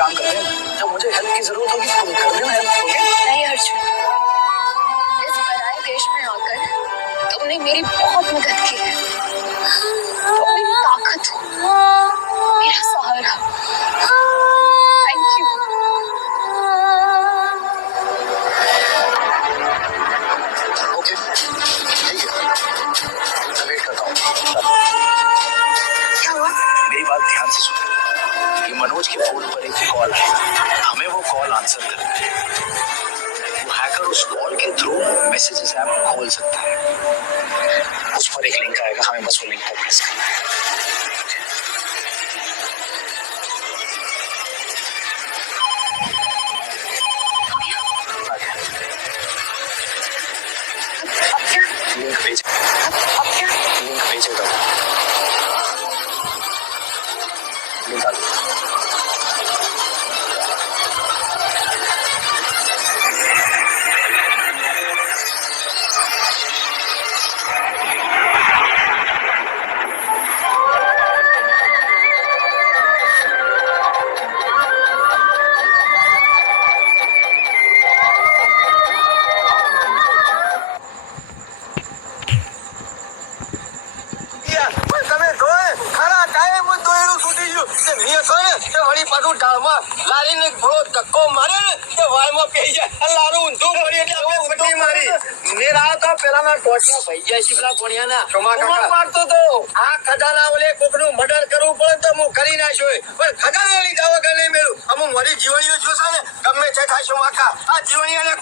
काम करते हैं, जब मुझे हेल्प की जरूरत होगी तुम कर देना हेल्प, ओके? नहीं अर्जुन, इस पराये देश में आकर तुमने मेरी बहुत मदद की है। तुम मेरी ताकत हो, मेरा सहारा। Thank you. ओके, ठीक है, मैं वेट करता हूँ। क्या हुआ? मेरी बात ध्यान से सुनो। ये मनोज के फोन पर एक कॉल है, हमें वो कॉल आंसर करना है। वो हैकर उस कॉल के थ्रू मैसेजेस ऐप खोल सकता है। उस पर एक लिंक आएगा, हमें बस वो लिंक पर प्रेस करना है। अब क्या? लिंक भेज, अब क्या? लिंक भेजेगा। लिंक आ गया। મર્ડર કરવું પડે તો હું કરી નાખ્યો પણ ખજાના લીધા વગર નહીં મેળું અમુક મારી જીવણીઓ જોશે ને ગમે તે થાય છે માખા આ જીવણીઓને